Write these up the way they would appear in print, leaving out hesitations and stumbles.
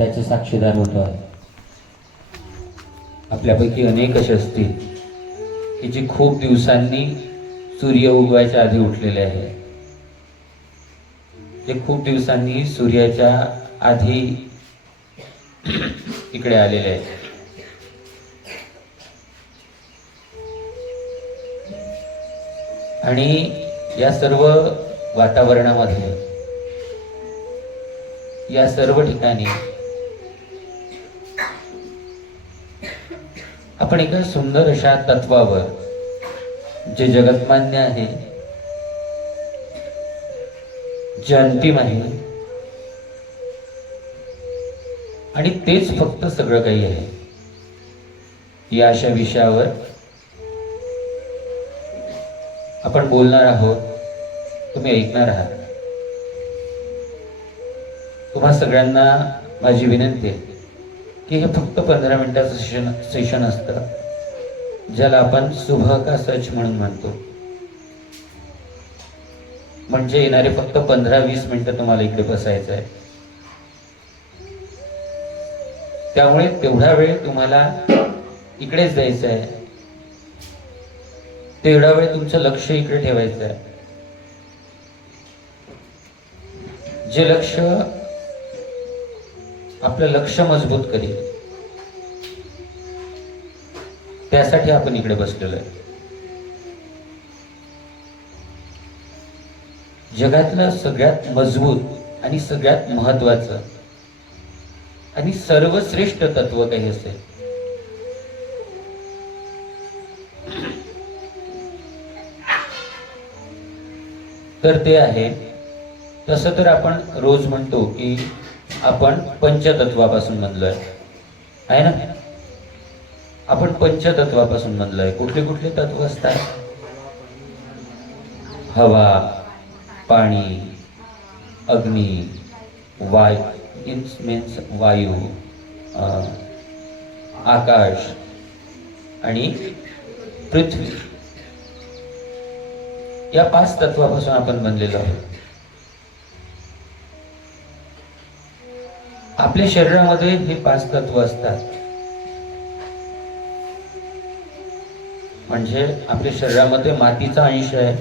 त्याचे साक्षीदार होतो आहे. आपल्यापैकी अनेक असे असतील की जे खूप दिवसांनी सूर्य उगवायच्या आधी उठलेले आहे, जे खूप दिवसांनी सूर्याच्या आधी इकडे आलेले आहे. आणि या सर्व वातावरणामध्ये, या सर्व ठिकाणी आपण एका सुंदर अशा तत्वावर, जे जगतमान्य आहे, जे अंतिम आहे आणि तेच फक्त सगळं काही आहे, या अशा विषयावर आपण बोलणार आहोत. तुम्ही ऐकणार आहात. तुम्हा सगळ्यांना माझी विनंती आहे की हे फक्त 15 मिनिटाचं सेशन असतं, ज्याला आपण सुबह का सच म्हणून म्हणतो. म्हणजे येणारे फक्त 15-20 मिनिटं तुम्हाला इकडे बसायचं आहे. त्यामुळे तेवढा वेळ तुम्हाला इकडेच द्यायचा आहे, तेवढा वेळ तुमचं लक्ष इकडे ठेवायचं आहे. जे लक्ष आपलं लक्ष मजबूत करेल, त्यासाठी आपण इकडे बसलेलो आहे. जगातलं सगळ्यात मजबूत आणि सगळ्यात महत्वाचं आणि सर्वश्रेष्ठ तत्व काही असेल तर ते आहे, तसं तर आपण रोज म्हणतो की आपण पंचतत्वापासून बनलोय, आहे ना? आपण पंचतत्वापासून बनलोय. कुठले कुठले तत्व असतात? हवा, पाणी, अग्नी, वायू मीन्स वायू, आकाश आणि पृथ्वी. या 5 तत्वापासून आपण बनलेलो आहोत. आपल्या शरीरामध्ये हे 5 तत्व असतात. म्हणजे आपल्या शरीरामध्ये मातीचा अंश आहे,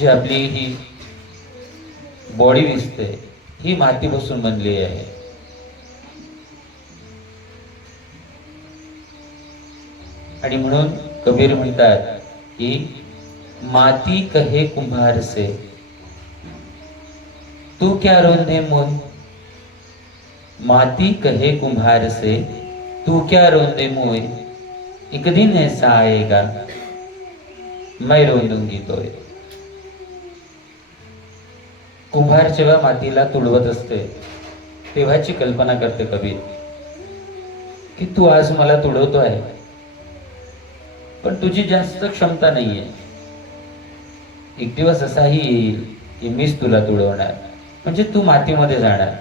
जी आपली ही बॉडी दिसते, ही मातीपासून बनली आहे. आणि म्हणून कबीर म्हणतात कि माती कहे कुम्हार से तू क्या रोंदे मोय. माती कहे कुम्हार से तू क्या रोंदे मोय, एक दिन ऐसा आएगा मैं रोंदूंगी तोय. कुंभार जेव्हा मातीला तुडवत असते तेव्हाची कल्पना करते कबीर की तू आज मला तुडवतो आहे, पण तुझी जास्त क्षमता नाहीये. एक दिवस असाही येईल की मीच तुला तुडवणार, म्हणजे तू मातीमध्ये जाणार.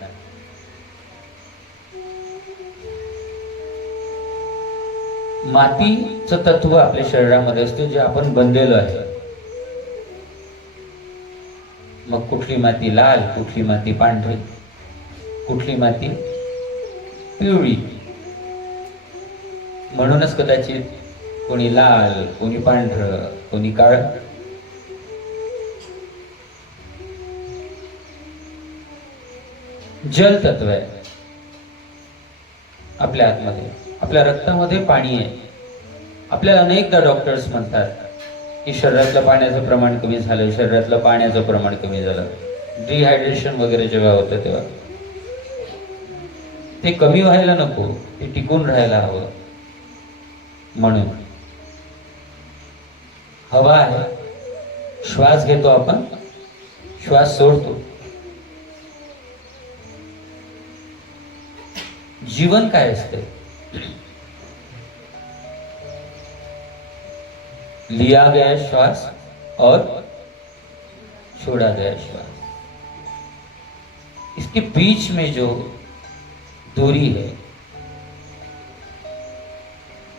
मातीचं तत्व आपल्या शरीरामध्ये असते, जे आपण बनलेलो आहे. मग कुठली माती लाल, कुठली माती पांढरी, कुठली माती पिवळी. म्हणूनच कदाचित कोणी लाल, कोणी पांढरं, कोणी काळ. जल तत्व आहे आपल्या आतमध्ये. आपल्या रक्तामध्ये पाणी आहे. आपल्याला अनेकदा डॉक्टर्स म्हणतात की शरीरातलं पाण्याचं प्रमाण कमी झालं, शरीरातलं पाण्याचं प्रमाण कमी झालं. डिहायड्रेशन वगैरे जेव्हा होतं तेव्हा ते कमी व्हायला नको, ते टिकून राहायला हवं. म्हणून हवा आहे, श्वास घेतो आपण, श्वास सोडतो. जीवन काय असते? लिया गया श्वास और छोड़ा गया श्वास, इसके बीच में जो दूरी है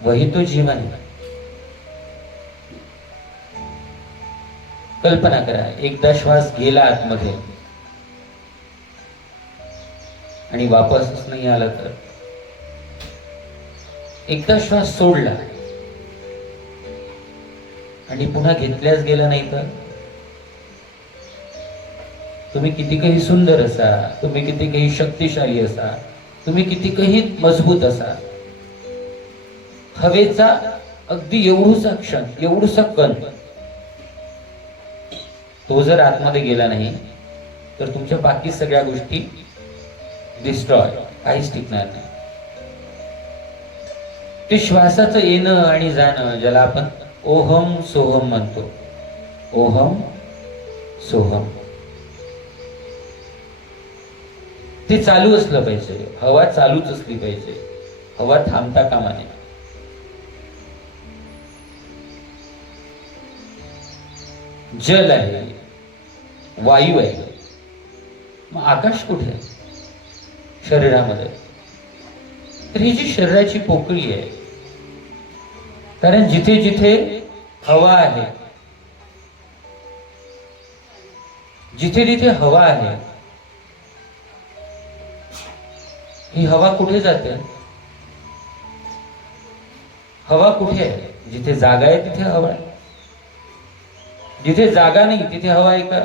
वही तो जीवन है. कल्पना करा, एकदा श्वास गेला आतमध्ये आणि वापसच नाही आला तर? एकदा श्वास सोडला आणि पुन्हा घेतल्याच गेला नाही तर? तुम्ही किती काही सुंदर असा, तुम्ही किती काही शक्तिशाली असा, तुम्ही किती काही मजबूत असा, हवेचा अगदी एवढूसा क्षण, एवढूसा कण, तो जर आतमध्ये गेला नाही तर तुमच्या बाकी सगळ्या गोष्टी डिस्ट्रॉय, काहीच टिकणार नाही. ते श्वासाचं येणं आणि जाणं, ज्याला आपण ओहम सोहम म्हणतो, ओहम सोहम, ते चालू असलं पाहिजे. हवा चालूच असली पाहिजे, हवा थांबता कामा नये. जल आहे, वायू आहे, मग आकाश कुठे आहे शरीरामध्ये? तर ही जी शरीराची पोकळी आहे, कारण जिथे जिथे हवा आहे, जिथे जिथे हवा आहे, ही हवा कुठे जाते? हवा कुठे आहे? जिथे जागा आहे तिथे हवा आहे, जिथे जागा नाही तिथे हवा आहे का?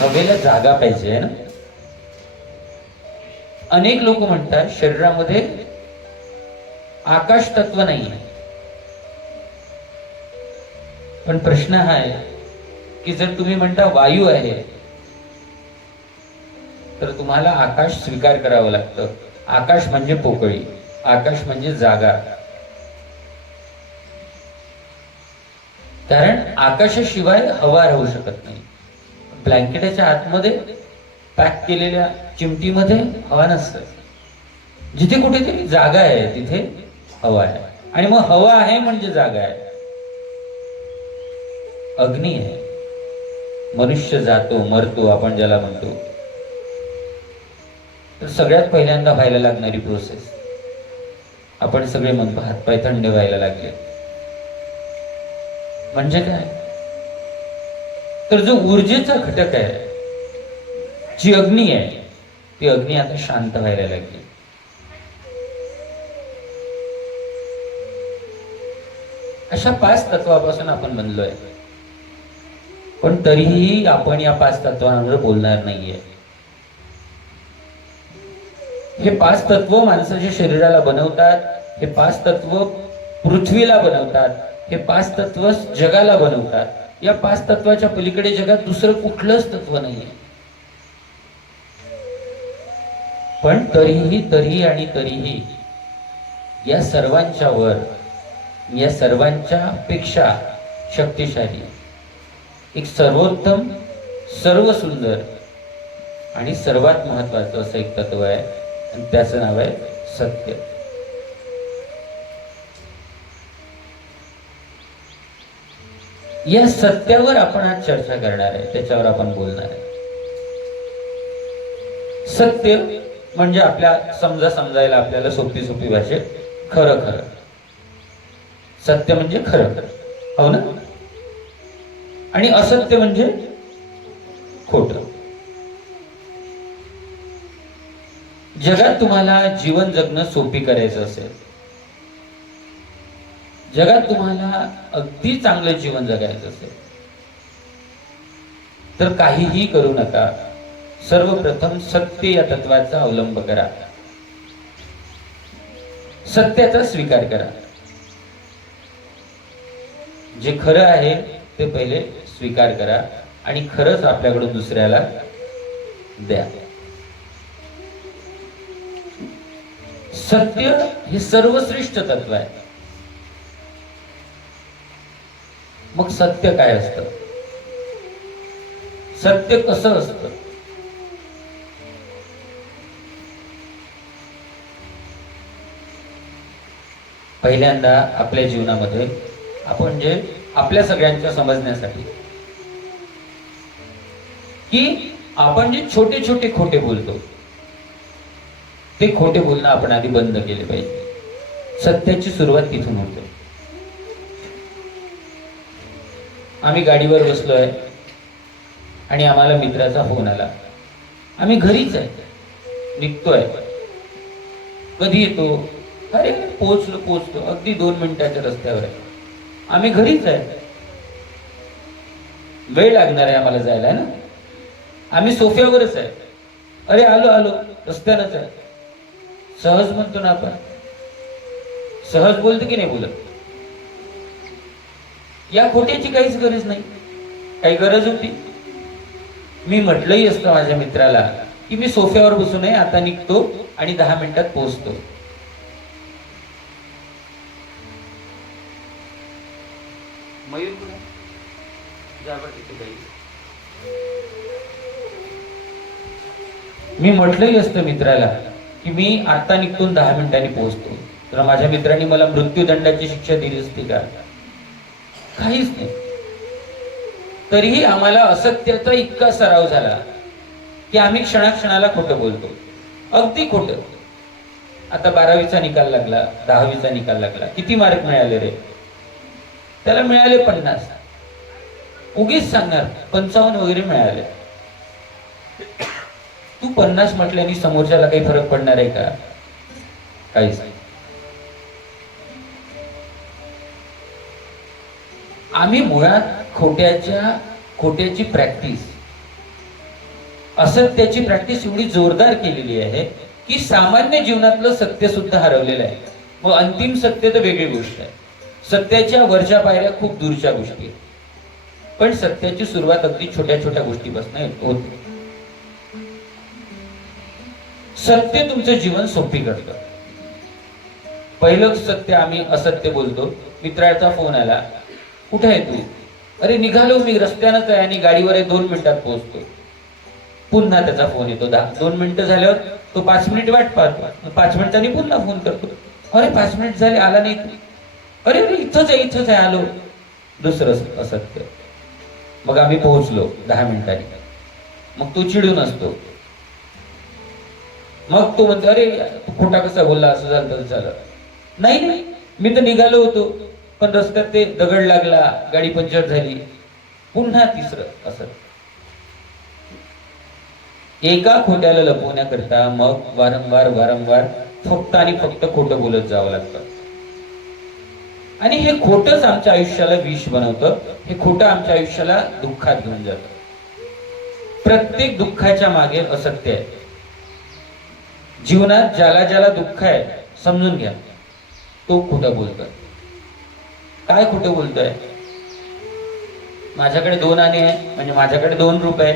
हवेला जागा पाहिजे आहे ना. अनेक लोक म्हणतात शरीरामध्ये आकाश तत्व नाही आहे. पण प्रश्न हा आहे की जर तुम्ही म्हणता वायू आहे तर तुम्हाला आकाश स्वीकार करावं लागतं. आकाश म्हणजे पोकळी, आकाश म्हणजे जागा. कारण आकाशाशिवाय हवा राहू शकत नाही. ब्लँकेटाच्या आतमध्ये पॅक केलेल्या चिमटीमध्ये हवा नसते. जिथे कुठेतरी जागा आहे तिथे हवा आहे, आणि मग हवा आहे म्हणजे जागा आहे. अग्नी आहे, मनुष्य जातो मरतो आपण ज्याला म्हणतो, तर सगळ्यात पहिल्यांदा व्हायला लागणारी प्रोसेस, आपण सगळे म्हणतो हातपाय थंड व्हायला लागले म्हणजे काय? तर जो ऊर्जेचा घटक आहे, जी अग्नी आहे, ती अग्नी आता शांत व्हायला लागली. अशा 5 तत्वापासून आपण बनलोय, पण तरीही आपण या 5 तत्वांवर बोलणार नाहीये. हे 5 तत्व माणसाच्या शरीराला बनवतात, हे 5 तत्व पृथ्वीला बनवतात, हे 5 तत्व जगाला बनवतात. या 5 तत्वाच्या पलीकडे जगात दुसरं कुठलंच तत्व नाहीये. पण तरीही या सर्वांच्या वर, या सर्वांच्या पेक्षा शक्तिशाली एक सर्वोत्तम, सर्व सुंदर आणि सर्वात महत्वाचं असं एक तत्व आहे, आणि त्याचं नाव आहे सत्य. या सत्यावर आपण आज चर्चा करणार आहे, त्याच्यावर आपण बोलणार आहे. सत्य म्हणजे आपल्या समजायला आपल्याला सोपी भाषेत खरं. सत्य म्हणजे खरं, हो ना? आणि असत्य म्हणजे खोटं. जगात तुम्हाला जीवन जगणं सोपी करायचं असेल, जगात तुम्हाला अगदी चांगलं जीवन जगायचं असेल, तर काहीही करू नका. सर्वप्रथम सत्य या तत्वाचा अवलंब करा, सत्याचा स्वीकार करा. जे खरं आहे ते पहिले स्वीकार करा आणि खरंच आपल्याकडून दुसऱ्याला द्या. सत्य हे सर्वश्रेष्ठ तत्व आहे. मग सत्य काय असतं? सत्य कसं असतं? पहिल्यांदा आपल्या जीवनामध्ये आपण जे आपल्या सगळ्यांच्या समजण्यासाठी की आपण जे छोटे छोटे खोटे बोलतो, ते खोटे बोलणं आपण आधी बंद केले पाहिजे. सत्याची सुरुवात तिथून होते. आम्ही गाडीवर बसलोय आणि आम्हाला मित्राचा फोन आला, आम्ही घरीच आहे, निघतोय. कधी येतो? अरे पोचलो अगदी 2 मिनिटाच्या रस्त्यावर आहे. आम्ही घरीच आहे. वेळ लागणार आहे आम्हाला जायला ना. आम्ही सोफ्यावरच आहे. अरे आलो रस्त्यानंच आहे. सहज म्हणतो ना आपण. सहज बोलतो की नाही बोलत? या खोट्याची काहीच गरज नाही. काही गरज होती? मी म्हटलंही असतं माझ्या मित्राला की मी सोफ्यावर बसू नये, आता निघतो आणि 10 मिनिटात पोहोचतो. मी म्हटलंही असतं मित्राला की मी आता निघतो 10 मिनिटांनी पोहोचतो. तर माझ्या मित्रांनी मला मृत्यूदंडाची शिक्षा दिली असती का? काहीच नाही. तरीही आम्हाला असत्याचा इतका सराव झाला की आम्ही क्षणाक्षणाला खोटं बोलतो. अगदी खोटं. आता 12वीचा निकाल लागला, 10वीचा निकाल लागला. किती मार्क मिळाले रे? त्याला मिळाले 50. उगीच सांगणार 55 वगैरे मिळाले. तू 50 म्हटल्याने समोरच्याला काही फरक पडणार आहे का? काहीच नाही. आम्ही मुळात खोट्याची प्रॅक्टिस, असत्याची प्रॅक्टिस एवढी जोरदार केलेली आहे की सामान्य जीवनातलं सत्य सुद्धा हरवलेलं आहे. मग अंतिम सत्य तर वेगळी गोष्ट आहे. सत्याच्या वरच्या पायऱ्या खूप दूरच्या गोष्टी आहेत. पण सत्याची सुरुवात अगदी छोट्या छोट्या गोष्टीपासून होते. सत्य तुमचं जीवन सोपी करतं. पहिलं सत्य आम्ही असत्य बोलतो. मित्राचा फोन आला, कुठे आहे तू? अरे निघालो मी, रस्त्यानंच आहे आणि गाडीवर आहे, 2 मिनिटात पोहोचतो. पुन्हा त्याचा फोन येतो. 2 मिनिटं झाल्यावर तो 5 मिनिट वाट पाहतो. 5 मिनिटांनी पुन्हा फोन करतो. अरे 5 मिनिट झाले आला नाही तू. अरे इथंच आहे आलो. दुसरं असत्य. मग आम्ही पोहोचलो 10 मिनिटांनी. मग तो चिडून असतो. मग तो म्हणतो अरे खोटा कसा बोलला, असं झालं तसं झालं. नाही मी तर निघालो होतो, पण रस्त्यात ते दगड लागला, गाडी पंक्चर झाली. पुन्हा तिसरं असं. एका खोट्याला लपवण्याकरता मग वारंवार फक्त आणि फक्त खोटं बोलत जावं लागतं. आणि हे खोटंच आमच्या आयुष्याला विष बनवतं. हे खोटं आमच्या आयुष्याला दुःखात घेऊन जातं. प्रत्येक दुःखाच्या मागे असत्य आहे. जीवनात ज्याला दुःख आहे समजून घ्या, तो खोटं बोलतोय. काय खोटं बोलतोय? माझ्याकडे 2 आणे आहे, म्हणजे माझ्याकडे 2 रुपये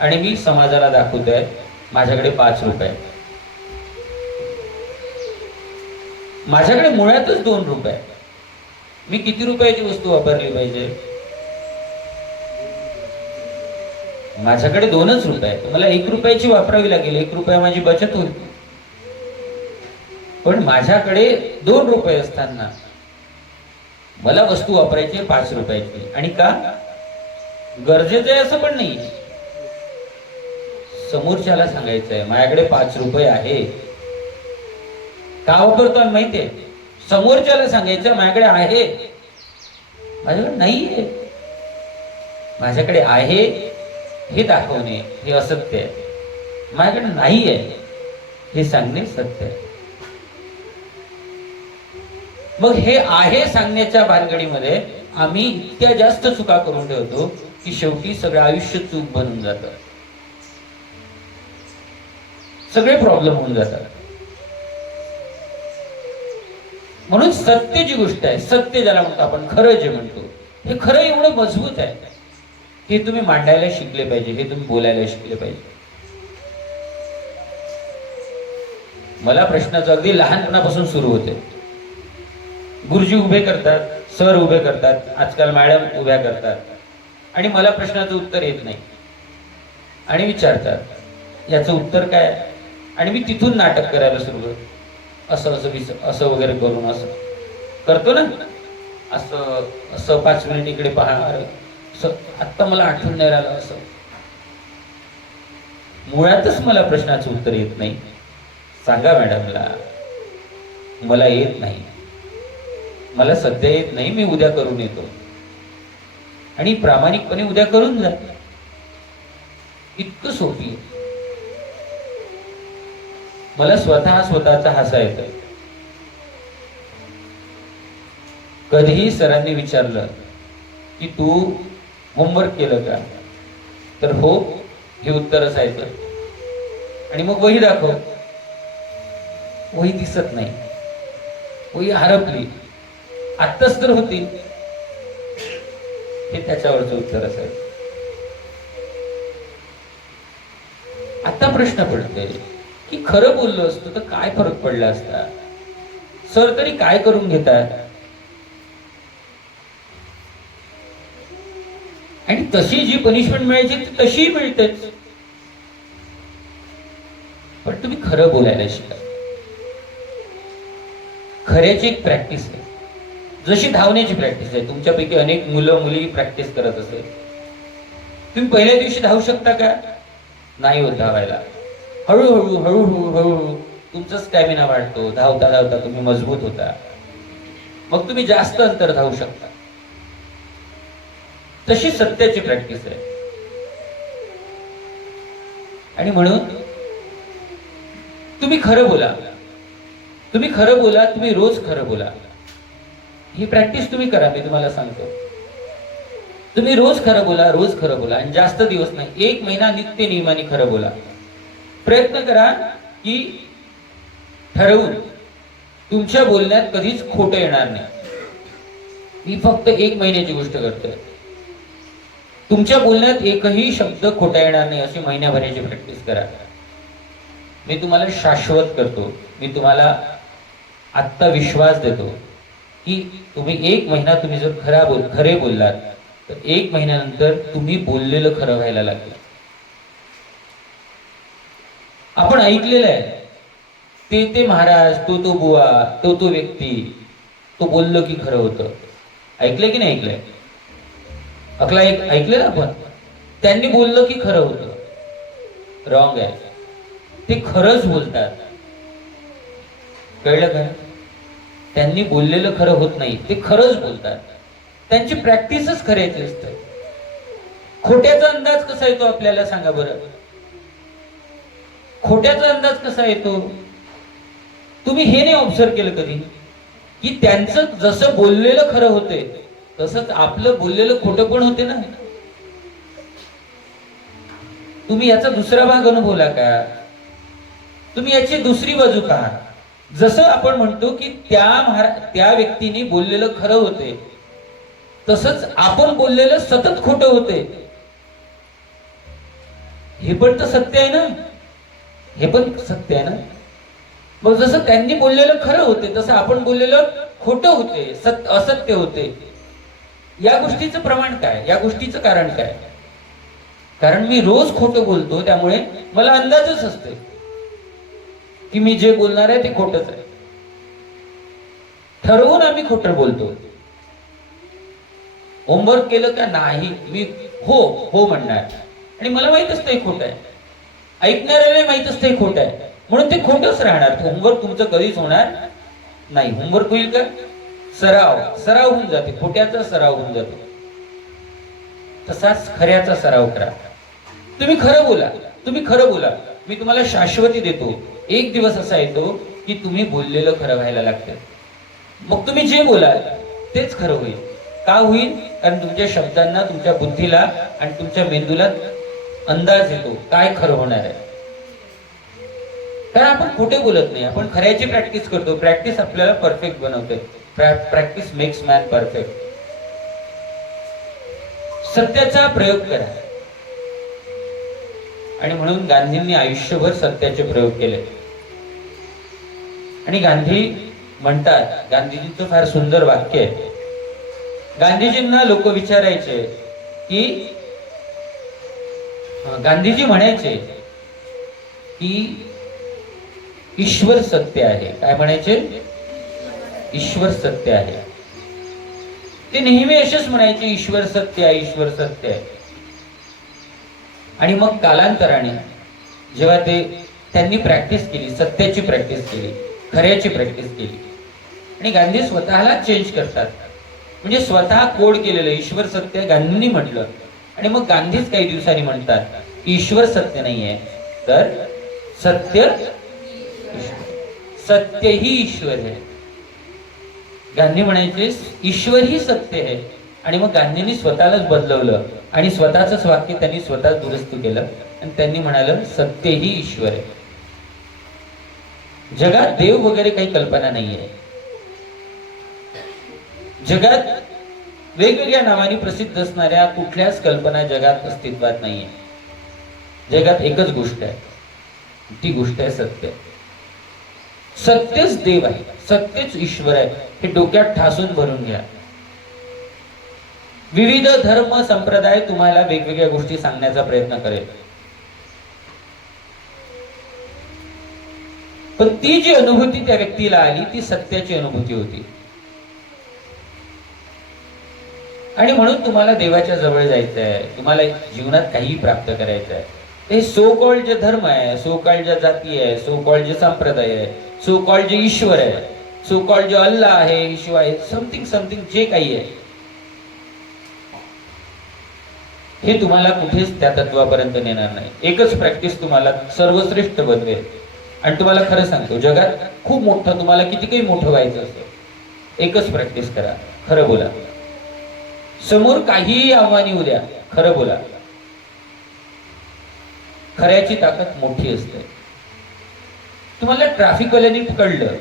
आणि मी समाजाला दाखवतोय माझ्याकडे 5 रुपये. माझ्याकडे मुळातच 2 रुपये. मी किती रुपयाची वस्तू वापरली पाहिजे? माझ्याकडे 2च रुपये. मला 1 रुपयाची वापरावी लागेल. 1 रुपया माझी बचत होईल. पण माझ्याकडे 2 रुपये असताना मला वस्तू वापरायची 5 रुपयाची. आणि का? गरजेचं आहे असं पण नाही. समोरच्याला सांगायचं आहे माझ्याकडे 5 रुपये आहे. का वापरतोय माहितीये? समोरच्याला सांगायचं माझ्याकडे आहे, माझ्याकडे नाहीये. माझ्याकडे आहे हे दाखवणे हे असत्य आहे. माझ्याकडे नाहीये हे सांगणे सत्य आहे. मग हे आहे सांगण्याच्या भानगडीमध्ये आम्ही इतक्या जास्त चुका करून ठेवतो की शेवटी सगळं आयुष्य चूक बनून जातं. सगळे प्रॉब्लेम होऊन जातात. म्हणून सत्य जी गोष्ट आहे, सत्य ज्याला म्हणतो आपण, खरं जे म्हणतो, हे खरं एवढं मजबूत आहे. हे तुम्ही मांडायला शिकले पाहिजे. हे तुम्ही बोलायला शिकले पाहिजे. मला प्रश्नाचं अगदी लहानपणापासून सुरू होते. गुरुजी उभे करतात, सर उभे करतात, आजकाल मॅडम उभ्या करतात आणि मला प्रश्नाचं उत्तर येत नाही आणि विचारतात याचं उत्तर काय? आणि मी तिथून नाटक करायला सुरू करतो. असं वगैरे करून असं करतो ना, असं 5 मिनिट इकडे पहा, आता मला आठवण नाही राहिलं. असं मुळातच मला प्रश्नाचं उत्तर येत नाही. सांगा मॅडमला मला येत नाही, मला सध्या येत नाही, मी उद्या करून येतो. आणि प्रामाणिकपणे उद्या करून जा. इतकं सोपी. मला स्वतःचा हसा येतो. कधीही सरांनी विचारलं की तू होमवर्क केलं का, तर हो हे उत्तर असायचं. आणि मग वही दाखव, वही दिसत नाही, वही हरपली, आत्ताच तर होती, हे त्याच्यावरचं उत्तर असायचं. आता प्रश्न पडतोय की खरं बोललो असतो तर काय फरक पडला असता, सर तरी काय करून घेतात. आणि तशी जी पनिशमेंट मिळायची ती तशीही मिळतेच. पण तुम्ही खरं बोलायला शिका. खऱ्याची एक प्रॅक्टिस आहे, जशी धावण्याची प्रॅक्टिस आहे. तुमच्यापैकी अनेक मुलं मुली प्रॅक्टिस करत असेल. तुम्ही पहिल्या दिवशी धावू शकता का? नाही होत धावायला. हळूहळू हळूहळू हळूहळू तुमचा स्टॅमिना वाढतो. धावता धावता तुम्ही मजबूत होता, मग तुम्ही जास्त अंतर धावू शकता. तशी सत्याची प्रॅक्टिस आहे. आणि म्हणून तुम्ही खरं बोला, तुम्ही खरं बोला, तुम्ही रोज खरं बोला. ही प्रॅक्टिस तुम्ही करा. मी तुम्हाला सांगतो, तुम्ही रोज खरं बोला, रोज खरं बोला. आणि जास्त दिवस नाही, 1 महिना नित्य नियमाने खरं बोला. प्रयत्न करा की ठरवून तुमच्या बोलण्यात कधीच खोटं येणार नाही. मी फक्त 1 महिन्याची गोष्ट करतोय. तुमच्या बोलण्यात एकही शब्द खोटा येणार नाही अशी महिन्याभराची प्रॅक्टिस करा. मी तुम्हाला शाश्वत करतो, मी तुम्हाला आत्ता विश्वास देतो की तुम्ही 1 महिना तुम्ही जर खरे बोललात तर 1 महिन्यानंतर तुम्ही बोललेलं खरं व्हायला लागेल. आपण ऐकलेलं आहे, ते महाराज, तो बुवा, तो व्यक्ती, तो बोललो की खरं होतं. ऐकलंय की नाही ऐकलंय? ऐकलं ना आपण, त्यांनी बोललं की खरं होतं. रॉंग आहे, ते खरंच बोलतात. कळलं का? त्यांनी बोललेलं खरं होत नाही, ते खरंच बोलतात. त्यांची प्रॅक्टिसच करायची असते. खोट्याचा अंदाज कसा येतो आपल्याला सांगा बरं? खोट्याचा अंदाज कसा येतो? तुम्ही हे नाही ऑब्झर्व केलं कधी की त्यांचं जसं बोललेलं खरं होते तसंच आपलं बोललेलं खोटं पण होते ना? तुम्ही याचा दुसरा भाग अनुभवला का? तुम्ही याची दुसरी बाजू पहा. जसं आपण म्हणतो की त्या व्यक्तीने बोललेलं खरं होते, तसंच आपण बोललेलं सतत खोटं होते. हे पण तर सत्य आहे ना? हे पण सत्य आहे ना? मग जसं त्यांनी बोललेलं खरं होते तसं आपण बोललेलं खोटं होते, असत्य होते. या गोष्टीचं प्रमाण काय? या गोष्टीचं कारण काय? कारण मी रोज खोटं बोलतो, त्यामुळे मला अंदाजच असते की मी जे बोलणार आहे ते खोटंच आहे. ठरवून आम्ही खोटं बोलतो. होमवर्क केलं का? नाही, मी हो हो म्हणणार. आणि मला माहित असतं हे खोटं आहे, ऐकणाऱ्याला माहित असतं हे खोटं आहे, म्हणून ते खोटंच राहणार. होमवर्क तुमचं कधीच होणार नाही. होमवर्क होईल का? सराव होऊन जाते, खोट्याचा सराव होऊन जातो. तसाच खऱ्याचा सराव करा. तुम्ही खरं बोला, तुम्ही खरं बोला. मी तुम्हाला शाश्वती देतो, एक दिवस असा येतो की तुम्ही बोललेलं खरं व्हायला लागतं. मग तुम्ही जे बोलाल तेच खरं होईल. का होईल? कारण तुमच्या शब्दांना, तुमच्या बुद्धीला आणि तुमच्या मेंदूला अंदाज येतो काय खरं होणार आहे. कारण आपण खोटे बोलत नाही, आपण खऱ्याची प्रॅक्टिस करतो. प्रॅक्टिस आपल्याला परफेक्ट बनवते. Practice makes man perfect. सत्याचा प्रयोग करा. आणि म्हणून गांधींनी आयुष्यभर सत्याचे प्रयोग केले. आणि गांधी म्हणतात, गांधीजींचं फार सुंदर वाक्य आहे. गांधीजींना लोक विचारायचे की, गांधीजी म्हणायचे की ईश्वर सत्य आहे. काय म्हणायचे? ईश्वर सत्य आहे. ते नेहमी असेच म्हणायचे, ईश्वर सत्य आहे, ईश्वर सत्य आहे. आणि मग कालांतराने जेव्हा त्यांनी प्रॅक्टिस केली, सत्याची प्रॅक्टिस केली, खऱ्याची प्रॅक्टिस केली, आणि गांधी स्वतःला चेंज करतात. म्हणजे स्वतः कोड केलेलं ईश्वर सत्य गांधींनी म्हटलं. आणि मग गांधीच काही दिवसांनी म्हणतात ईश्वर सत्य नाहीये, तर सत्य सत्य ही ईश्वर है. गांधी म्हणायचे ईश्वर ही सत्य है. आणि मग गांधींनी स्वतःलाच बदलवलं आणि स्वतःच वाक्य त्यांनी स्वतः दुरुस्त केलं आणि त्यांनी म्हणालं सत्य ही ईश्वर आहे. जगात देव वगैरे काही कल्पना नाहीये. जगात वेगवेगळ्या नावाने प्रसिद्ध असणाऱ्या कुठल्याच कल्पना जगात अस्तित्वात नाहीये. जगात एकच गोष्ट आहे, ती गोष्ट आहे सत्य. सत्यच देव आहे, सत्यच ईश्वर आहे. हे डोक्यात ठासून भरून घ्या. विविध धर्म संप्रदाय तुम्हाला वेगवेगळ्या गोष्टी सांगण्याचा प्रयत्न करेल, पण ती जी अनुभूती त्या व्यक्तीला आली ती सत्याची अनुभूती होती. आणि म्हणून तुम्हाला देवाच्या जवळ जायचं आहे, तुम्हाला जीवनात काही प्राप्त करायचं आहे. हे सो कॉल्ड जे धर्म आहे, सो कॉल्ड जे जाती आहे, सो कॉल्ड जे संप्रदाय आहे, सो कॉल्ड जे ईश्वर आहे, सो कॉल्ड जे अल्लाह आहे, ईश्वर आहे, समथिंग समथिंग जे काही आहे, हे तुम्हाला कुठेच त्या तत्वापर्यंत नेणार नाही. एकच प्रॅक्टिस तुम्हाला सर्वश्रेष्ठ बनवेल. आणि तुम्हाला खरं सांगतो, जगात खूप मोठं, तुम्हाला किती काही मोठं व्हायचं असतं, एकच प्रॅक्टिस करा, खरं बोला. समोर काहीही आव्हाने उद्या, खरं बोला. खऱ्याची ताकद मोठी असते. तुम्हाला ट्रॅफिकवाल्याने पकडलं,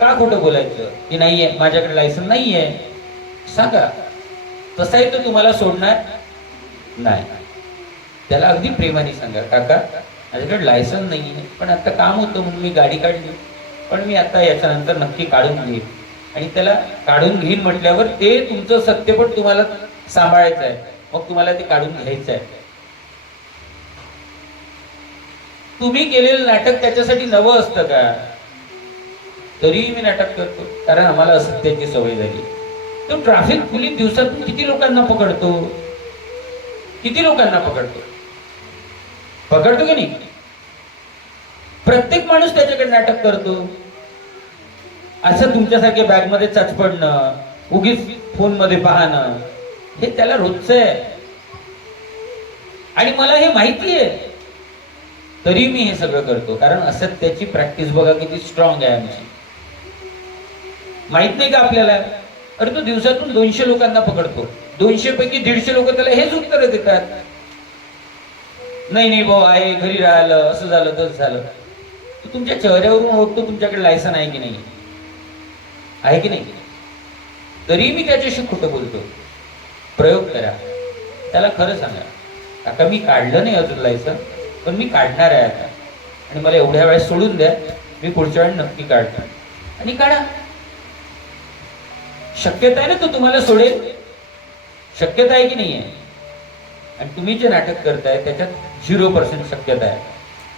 का खोटं बोलायचं की नाहीये, माझ्याकडे लायसन नाहीये, सांगा. तसाही तो तुम्हाला सोडणार नाही. त्याला अगदी प्रेमाने सांगा, काका माझ्याकडे लायसन नाहीये, पण आता काम होतं म्हणून मी गाडी काढली, पण मी आता याच्यानंतर नक्की काढून घेईन. आणि त्याला काढून घेईन म्हटल्यावर ते तुमचं सत्य पण तुम्हाला सांभाळायचं आहे, मग तुम्हाला ते काढून घ्यायचं आहे. तुम्ही केलेलं नाटक त्याच्यासाठी नवं असतं का? तरीही मी नाटक करतो, कारण आम्हाला असत्याची सवय झाली. तो ट्रॅफिक पोलीस दिवसातून किती लोकांना पकडतो, किती लोकांना पकडतो, पकडतो की नाही? प्रत्येक माणूस त्याच्याकडे नाटक करतो. असं तुमच्यासारख्या बॅग मध्ये चचपडणं, उगीच फोन मध्ये पाहणं, हे त्याला रोजचं आहे. आणि मला हे माहिती आहे, तरी मी हे सगळं करतो, कारण असत्याची प्रॅक्टिस बघा किती स्ट्रॉंग आहे आमची. माहित नाही का आपल्याला? अरे तो दिवसातून 200 लोकांना पकडतो, 200 पैकी 150 लोक त्याला हेच उत्तर देतात, नाही नाही भाऊ आहे, घरी राहिलं, असं झालं तसं झालं. तो तुमच्या चेहऱ्यावरून ओळखतो तुमच्याकडे लायसन आहे की नाही, आहे की नाही. तरी मी त्याच्याशी खोटं बोलतो. प्रयोग करा, त्याला खरं सांगा, काका मी काढलं नाही अजून लायसन, पण मी काढणार आहे आता, आणि मला एवढ्या वेळेस सोडून द्या, मी पुढच्या वेळेस नक्की काढतो. आणि काढा. शक्यता आहे ना तो तुम्हाला सोडेल, शक्यता आहे की नाही आहे? आणि तुम्ही जे नाटक करताय त्याच्यात 0% शक्यता आहे.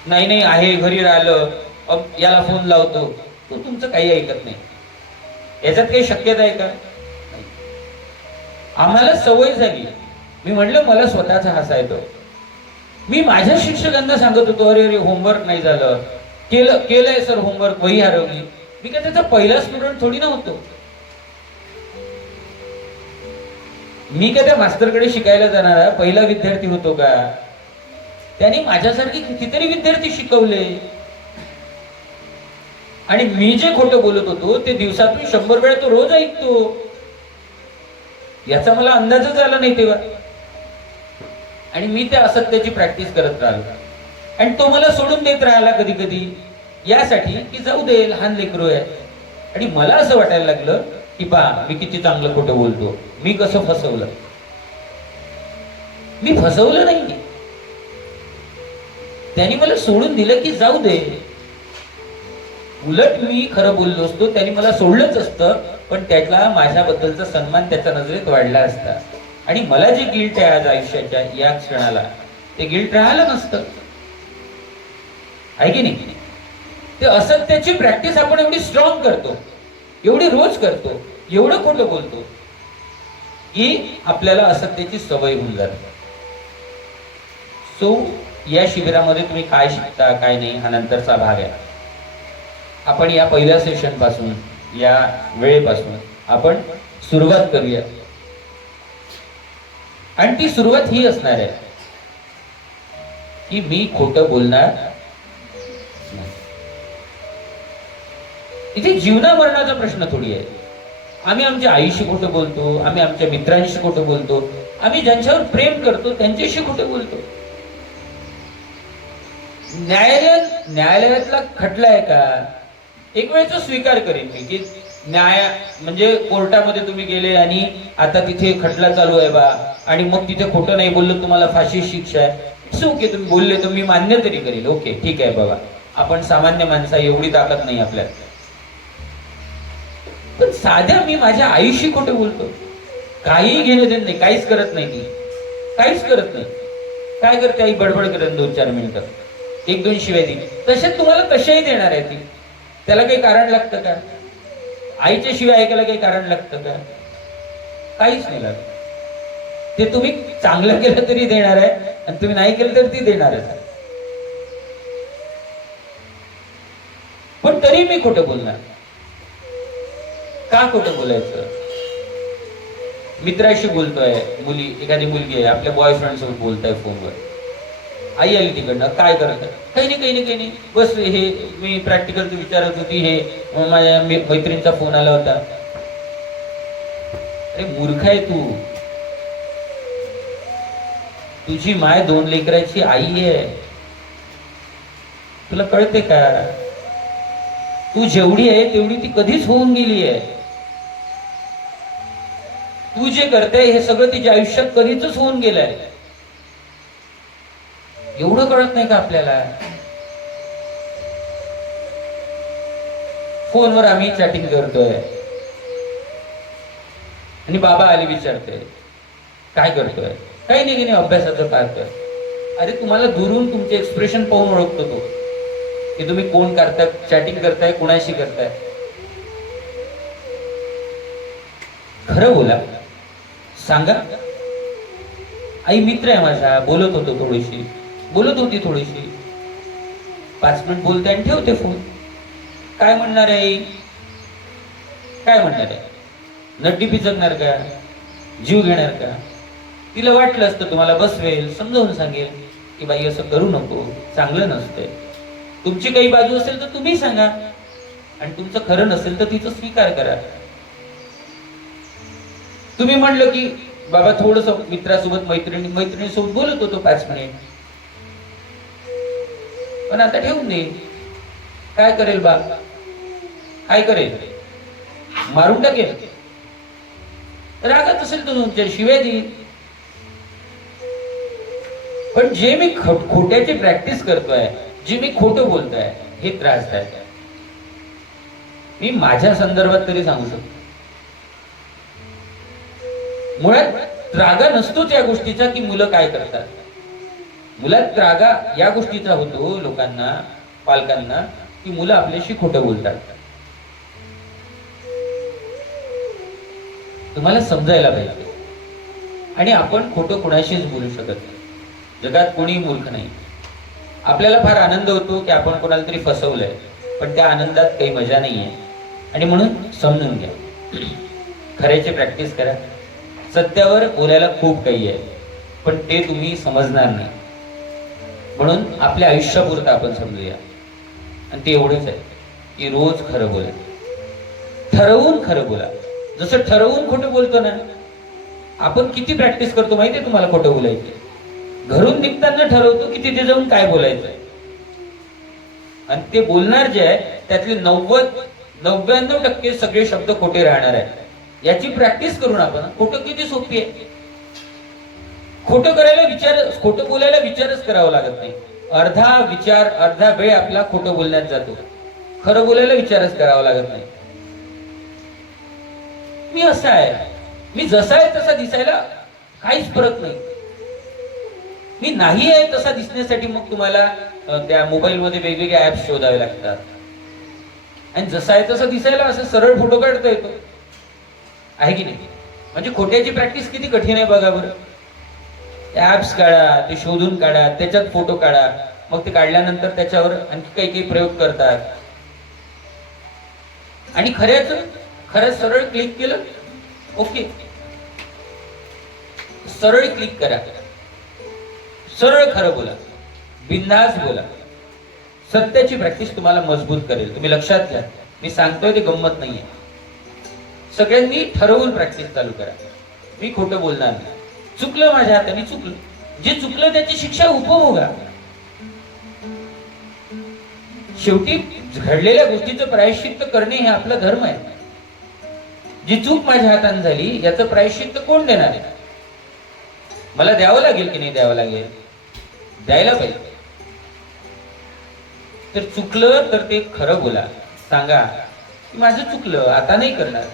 नाही नाही आहे, घरी राहिलं, याला फोन लावतो, तो तुमचं काही ऐकत नाही. याच्यात काही शक्यता आहे का? आम्हाला सवय झाली. मी म्हणलं मला स्वतःचा हसा येतो. मी माझ्या शिक्षकांना सांगत होतो, अरे अरे होमवर्क नाही झालं, केलंय सर होमवर्क, वही हरवली. मी काय त्याचा पहिला स्टुडंट थोडी नव्हतो. मी काय त्या मास्तरकडे शिकायला जाणारा पहिला विद्यार्थी होतो का? त्यांनी माझ्यासारखे कितीतरी विद्यार्थी शिकवले. आणि मी जे खोटं बोलत होतो ते दिवसातून 100 वेळा तो रोज ऐकतो. याचा मला अंदाजच आला नाही तेव्हा. आणि मी त्या असत्याची प्रॅक्टिस करत राहिलो, आणि तो मला सोडून देत राहिला कधी कधी, यासाठी की जाऊ दे, लहान लेकरू आहे. आणि मला असं वाटायला लागलं की पहा मी किती चांगलं खोटं बोलतो, मी कसं फसवलं. मी फसवलं नाही, त्यांनी मला सोडून दिलं की जाऊ दे. उलट मी खरं बोललो असतो, त्यांनी मला सोडलंच असतं, पण त्यातला माझ्याबद्दलचा सन्मान त्याच्या नजरेत वाढला असता. आणि मला जे गिल्ट आहे आज आयुष्याच्या या क्षणाला, ते गिल्ट राहिलं नसतं, आहे की नाही? ते असत्याची प्रॅक्टिस आपण एवढी स्ट्रॉंग करतो, एवढी रोज करतो, एवढं खोटं बोलतो की आपल्याला असत्याची सवय होऊन जाते. सो या शिबिरामध्ये तुम्ही काय शिकता काय नाही हा नंतरचा भाग आहे. आपण या पहिल्या सेशन पासून, या वेळेपासून आपण सुरुवात करूया. आणि ती सुरुवात ही असणार आहे की मी खोटं बोलणार नाही. इथे जीवना मरणाचा प्रश्न थोडी आहे. आम्ही आमच्या आईशी खोटं बोलतो, आम्ही आमच्या मित्रांशी खोटं बोलतो, आम्ही ज्यांच्यावर प्रेम करतो त्यांच्याशी खोटं बोलतो. न्यायालयातला खटला आहे का? एक वेळेचा स्वीकार करेन मी की म्हणजे कोर्टामध्ये तुम्ही गेले आणि आता तिथे खटला चालू आहे बा, आणि मग तिथे खोटं नाही बोललं तुम्हाला फाशी शिक्षा आहे. इट्स ओके, तुम्ही बोलले तर मी मान्य तरी करेल. ओके ठीक आहे बाबा, आपण सामान्य माणसा एवढी ताकद नाही आपल्यात. पण साध्या मी माझ्या आईशी खोटं बोलतो, काही घेणं देणं नाही, काहीच करत नाही ती, काहीच करत नाही. काय करते आई? बडबड करत 2-4 मिनिटं, 1-2 शिवाय दिली. तशाच तुम्हाला कशाही देणार आहे ती. त्याला काही कारण लागतं का? आईच्या शिवाय ऐकायला काही कारण लागतं का? काहीच नाही लागत. ते तुम्ही चांगलं केलं तरी देणार आहे, आणि तुम्ही नाही केलं तर ती देणार आहे. पण तरी मी खोटं बोलणार. का खोटं बोलायचं? मित्राशी बोलतोय, एखादी मुलगी आहे आपल्या बॉयफ्रेंड सोबत बोलताय फोनवर, आई आली तिकडनं, काय करत? काही नाही, बस हे मी प्रॅक्टिकल विचारत होती, हे माझ्या मैत्रिणीचा फोन आला होता. अरे मूर्ख आहे तू, तुझी माय 2 लेकराची आई आहे, तुला कळते का? तू जेवढी आहे तेवढी ती कधीच होऊन गेली आहे. तू जे करते हे सगळं तिच्या आयुष्यात कधीच होऊन गेलंय. एवढं कळत नाही का आपल्याला? फोनवर आम्ही चॅटिंग करतोय आणि बाबा आले विचारते काय करतोय? काही नाही, अभ्यासाचं करतोय. अरे तुम्हाला दुरून तुमचे एक्सप्रेशन पाहून ओळखतो तो की तुम्ही कोण करताय, चॅटिंग करताय, कोणाशी करताय. खरं बोला, सांगा. आई मित्र आहे माझा, बोलत होती थोडीशी. 5 मिनिट बोलते आणि ठेवते फोन. काय म्हणणार आहे आई? काय म्हणणार आहे? नड्डी पिचकणार का? जीव घेणार का? तिला वाटलं असतं तुम्हाला बसवेल, समजावून सांगेल की बाई असं करू नको, चांगलं नसतंय. तुमची काही बाजू असेल तर तुम्ही सांगा, आणि तुमचं खरं नसेल तर तिचं स्वीकार करा. तुम्ही म्हणलं की बाबा थोडस मित्रासोबत मैत्रिणीसोबत बोलत होतो 5 मिनिट, पण आता ठेवून दे. काय करेल बा? काय करेल? मारून टाकेल. रागात असेल तर तुमच्या शिव्या देईल. पण जे मी खोट्याची प्रॅक्टिस करतोय, जे मी खोटं बोलतोय, हे त्रासदायक आहे. मी माझ्या संदर्भात तरी सांगू शकतो. मुळात त्रागा नसतोच या गोष्टीचा की मुलं काय करतात. मुलात त्रागा या गोष्टीचा होतो लोकांना, पालकांना, की मुलं आपल्याशी खोटं बोलतात. तुम्हाला समजायला पाहिजे. आणि आपण खोटं कोणाशीच बोलू शकत नाही. जगात कोणी मूर्ख नाही. आपल्याला फार आनंद होतो की आपण कोणाला तरी फसवलंय, पण त्या आनंदात काही मजा नाहीये. आणि म्हणून समजून घ्या, खऱ्याची प्रॅक्टिस करा. सत्यावर बोलायला खूप काही आहे, पण ते तुम्ही समजणार नाही. म्हणून आपल्या आयुष्यापुरतं आपण समजूया, आणि ते एवढंच आहे की रोज खरं बोला, ठरवून खरं बोला. जसं ठरवून खोटं बोलतो ना, आपण किती प्रॅक्टिस करतो माहितीये तुम्हाला खोटं बोलायची. घरून निघताना ठरवतो की तिथे जाऊन काय बोलायचंय, आणि ते बोलणार जे आहे त्यातले 99% सगळे शब्द खोटे राहणार आहेत. याची प्रॅक्टिस करून आपण, खोटं किती सोपी आहे. खोटं बोलायला विचारच करावा लागत नाही. अर्धा वेळ आपला खोटं बोलण्यात जातो. खरं बोलायला विचारच करावा लागत नाही. मी असा आहे, मी जसा आहे तसा दिसायला काहीच फरक नाही. मी नाही आहे तसा दिसण्यासाठी मग तुम्हाला त्या मोबाईल मध्ये वेगवेगळे ऍप्स शोधावे लागतात. आणि जसा आहे तसा दिसायला असं सरळ फोटो काढता येतो, आहे की नाही? म्हणजे खोट्याची प्रॅक्टिस किती कठीण आहे बघा बरं. ऍप्स काढा, ते शोधून काढा, त्याच्यात फोटो काढा, मग ते काढल्यानंतर त्याच्यावर आणखी काही प्रयोग करतात. आणि खरं सरळ क्लिक केलं, ओके, सरळ क्लिक करा, सरळ खरं बोला, बिनधास्त बोला. सत्याची प्रॅक्टिस तुम्हाला मजबूत करेल. तुम्ही लक्षात घ्या, मी सांगतोय ते गंमत नाहीये. सगळ्यांनी ठरवून प्रॅक्टिस चालू करा. मी खोटं बोलणार नाही. चुकलं माझ्या हाताने, चुकलं. जे चुकलं त्याची शिक्षा उपभोगा. शेवटी घडलेल्या गोष्टीचं प्रायश्चित्त करणे हे आपला धर्म आहे. जी चूक माझ्या हाताने झाली याचं प्रायश्चित्त कोण देणार आहे? मला द्यावं लागेल की नाही द्यावं लागेल? द्यायला पाहिजे. तर चुकलं तर ते खरं बोला, सांगा की माझं चुकलं, आता नाही करणार.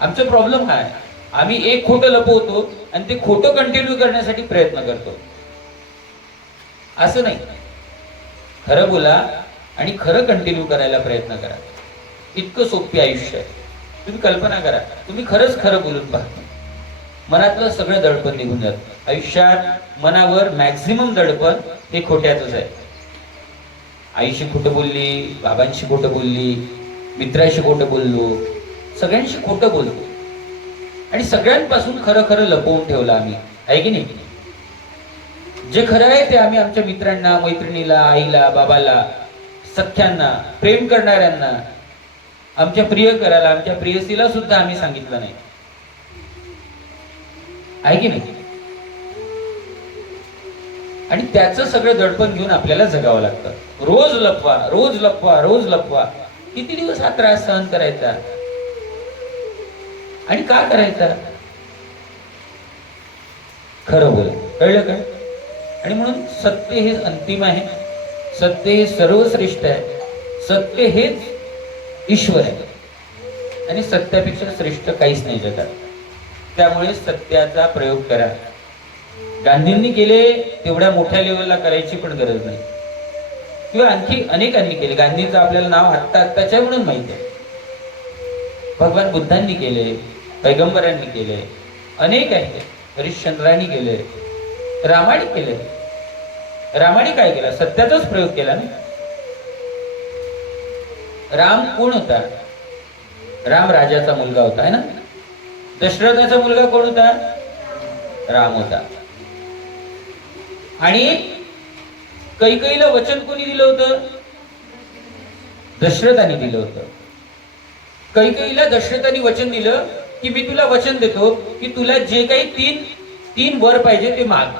आमचा प्रॉब्लेम हा आहे, आम्ही एक खोटं लपवतो आणि ते खोटं कंटिन्यू करण्यासाठी प्रयत्न करतो. असं नाही. खरं बोला आणि खरं कंटिन्यू करायला प्रयत्न करा. इतकं सोपी आयुष्य आहे. तुम्ही कल्पना करा, तुम्ही खरंच खरं बोलून पहा, मनातलं सगळं दडपण निघून जातं. आयुष्यात मनावर मॅक्झिमम दडपण हे खोट्याचंच आहे. आईशी खोटं बोलली, बाबांशी खोटं बोलली, मित्राशी खोटं बोललो, सगळ्यांशी खोटं बोलतो आणि सगळ्यांपासून खरं खरं लपवून ठेवलं आम्ही, आहे की नाही? जे खरं आहे ते आम्ही आमच्या मित्रांना, मैत्रिणीला, आईला, बाबाला, सख्यांना, प्रेम करणाऱ्यांना, आमच्या प्रियकराला, आमच्या प्रियसीला सुद्धा आम्ही सांगितलं नाही, आहे की नाही? आणि त्याचं सगळं दडपण घेऊन आपल्याला जगावं लागतं. रोज लपवा, रोज लपवा, रोज लपवा. किती दिवस हा त्रास सहन करायचा आणि का करायचा? खरं बोल, कळलं का? आणि म्हणून सत्य हे अंतिम आहे, सत्य हे सर्वश्रेष्ठ आहे, सत्य हेच ईश्वर आहे आणि सत्यापेक्षा श्रेष्ठ काहीच नाही जगात. त्यामुळे सत्याचा प्रयोग करा. गांधींनी केले तेवढ्या मोठ्या लेवलला करायची पण गरज नाही, किंवा आणखी अनेकांनी केले. गांधींचं आपल्याला नाव आत्ताच्या म्हणून माहिती आहे. भगवान बुद्धांनी केले, पैगंबरांनी केले, अनेक आहेत. हरिश्चंद्रांनी केले, रामाने केले. रामाने काय केलं? सत्याचाच प्रयोग केला ना. राम कोण होता? राम राजाचा मुलगा होता, है ना? दशरथाचा मुलगा कोण होता? राम होता. आणि कैकेयीला वचन कोणी दिलं होतं? दशरथाने दिलं होतं. कैकेयीला दशरथाने वचन दिलं की मी तुला वचन देतो की तुला जे काही तीन वर पाहिजे ते माग.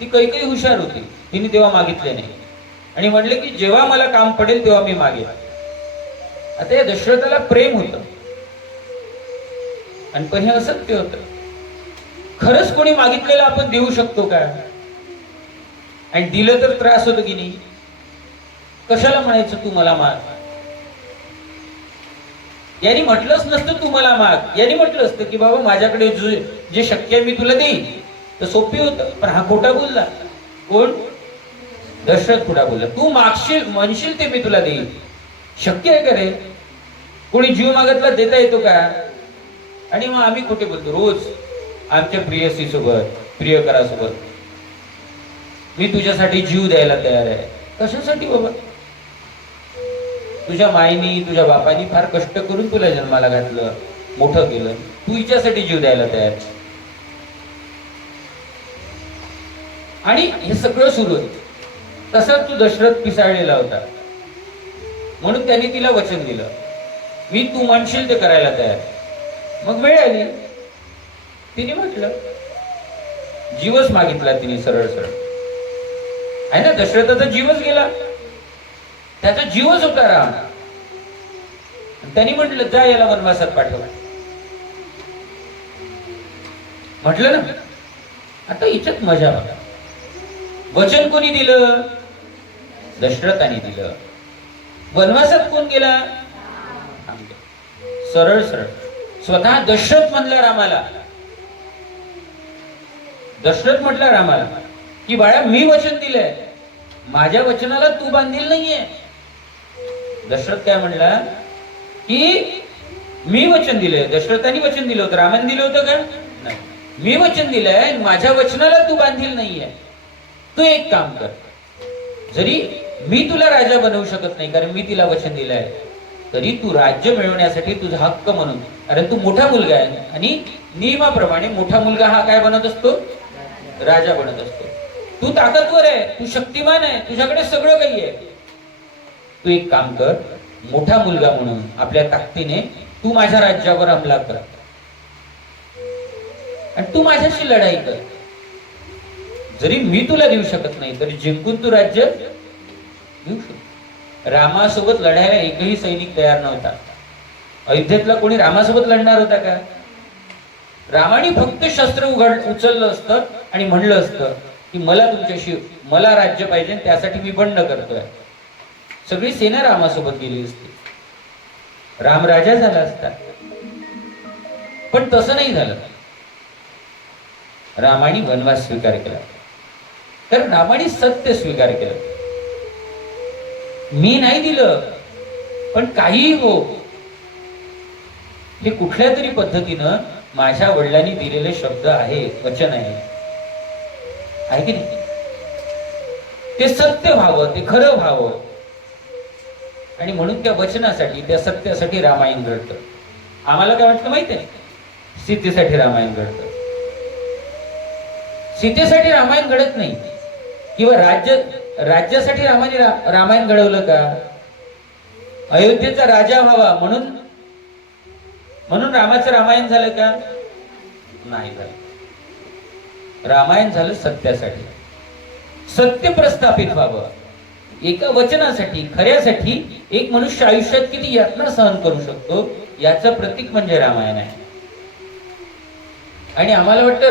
ती कैकेयी हुशार होती, तिने तेव्हा मागितले नाही आणि म्हणले की जेव्हा मला काम पडेल तेव्हा मी मागेन. आता या दशरथाला प्रेम होतं आणि पण हे असत्य होतं. खरंच कोणी मागितलेलं आपण देऊ शकतो का? आणि दिलं तर त्रास होतो की नाही? कशाला म्हणायचं तू मला माग? यांनी म्हटलंच नसतं तू मला माग, यांनी म्हटलं असतं की बाबा माझ्याकडे जे शक्य आहे मी तुला देईन, तर सोपी होतं. पण हा खोटा बोलला. कोण? दशरथ खोटा बोलला. तू मागशील, म्हणशील ते मी तुला देईन, शक्य आहे का रे? कोणी जीव मागतला देता येतो का? आणि मग आम्ही खोटे बोलतो रोज आमच्या प्रियसी सोबत, प्रियकरासोबत. मी तुझ्यासाठी जीव द्यायला तयार आहे. कशासाठी बाबा? तुझ्या मायनी, तुझ्या बापानी फार कष्ट करून तुला जन्माला घातलं, मोठं केलं, तू हिच्यासाठी जीव द्यायला तयार. आणि हे सगळं सुरू होतं. तसंच तू दशरथ पिसाळलेला होता, म्हणून त्यांनी तिला वचन दिलं, मी तू म्हणशील ते करायला तयार. मग वेळ आली, तिने म्हटलं, जीवच मागितला तिने सरळ सरळ, आहे ना? दशरथाचा जीवच गेला, त्याचा जीवच होता राम. त्यांनी म्हटलं जा याला वनवासात पाठव. म्हटलं ना. आता हिच्यात मजा बघा. वचन कोणी दिलं? दशरथाने दिलं. वनवासात कोण गेला? सरळ सरळ स्वतः दशरथ म्हणला रामाला. दशरथ म्हटला रामाला की बाळा मी वचन दिलंय, माझ्या वचनाला तू बांधील नाहीये. दशरथ काय म्हणला की मी वचन दिलंय. दशरथाने वचन दिलं होतं, रामाने दिलं होतं का? नाही. मी वचन दिलंय, माझ्या वचनाला तू बांधील नाहीये. तू एक काम कर, जरी मी तुला राजा बनवू शकत नाही कारण मी तिला वचन दिलंय, तरी तू राज्य मिळवण्यासाठी तुझा हक्क म्हणून, कारण तू मोठा मुलगा आहे आणि नियमाप्रमाणे मोठा मुलगा हा काय बनत असतो? राजा बनत असतो. तू ताकदवर आहे, तू शक्तिमान आहे, तुझ्याकडे सगळं काही आहे. तू एक काम कर, मोठा मुलगा म्हणून आपल्या ताकदीने तू माझ्या राज्यावर हमला कर आणि तू माझ्याशी लढाई कर. जरी मी तुला देऊ शकत नाही तरी जिंकून तू राज्य घेऊ शकतो. रामासोबत लढायला एकही सैनिक तयार नव्हता. अयोध्येतला कोणी रामासोबत लढणार होता का? रामाने फक्त शस्त्र उचललं असतं आणि म्हणलं असतं की मला राज्य पाहिजे, त्यासाठी मी बंड करतोय. सगळी सेना रामासोबत गेली असती, राम राजा झाला असता. पण तसं नाही झालं. रामाने वनवास स्वीकार केला, तर रामाने सत्य स्वीकार केलं. मी नाही दिलं, पण काहीही हो, हे कुठल्या तरी पद्धतीनं माझ्या वडिलांनी दिलेले शब्द आहे, वचन आहे की नाही? ते सत्य व्हावं, ते खरं व्हावं. आणि म्हणून त्या वचनासाठी, त्या सत्यासाठी रामायण घडतं. आम्हाला काय वाटतं माहितीये? सीतेसाठी रामायण घडतं. सीतेसाठी रामायण घडत नाही. किंवा राज्यासाठी रामायण घडवलं का? अयोध्येचा राजा व्हावा म्हणून रामाचं रामायण झालं का? नाही झालं. रामायण झालं सत्यासाठी. सत्य प्रस्थापित व्हावं. एका वचनासाठी, खऱ्यासाठी एक मनुष्य आयुष्यात किती यातना सहन करू शकतो याचं प्रतीक म्हणजे रामायण आहे. आणि आम्हाला वाटतं